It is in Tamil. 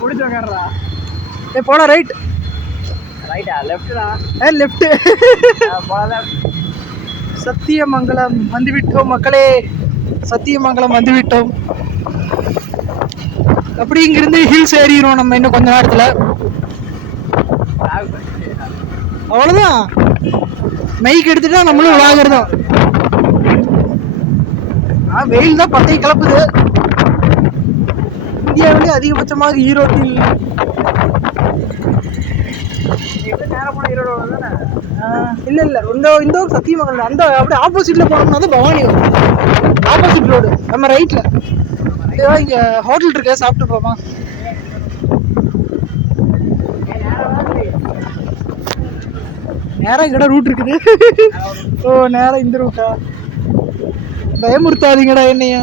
பிடிச்சி உட்கார்றா. போடா ரைட். ரைட்டா லெஃப்ட்டா? லெஃப்ட். சத்தியமங்கலம் வந்துவிட்டோம் மக்களே, சத்தியமங்கலம் வந்துவிட்டோம். அப்படி இங்கிருந்து ஹில்ஸ் ஏறிடுவோம் நம்ம இன்னும் கொஞ்ச நேரத்தில். அவ்வளோதான், மைக் எடுத்துட்டா நம்மளும் விளாகிறதும். வெயில் தான் பட்டை கிளப்புது. இந்தியாவிலே அதிகபட்சமாக ஈரோட்டில். இல்லை இல்லை, இந்த சத்தியமங்கலம் அந்த அப்படியே ஆப்போசிட்ல போனோம்னா தான் பவானி வரும். ஆப்போசிட் ரோடு நம்ம ரைட்ல. இங்க ஹோட்டல் இருக்க, சாப்பிட்டு போமா. நேரம் இங்கடா ரூட் இருக்குது. ஓ நேரம் இந்த ரூட்டா? பயமுறுத்தாதீங்கடா என்னைய.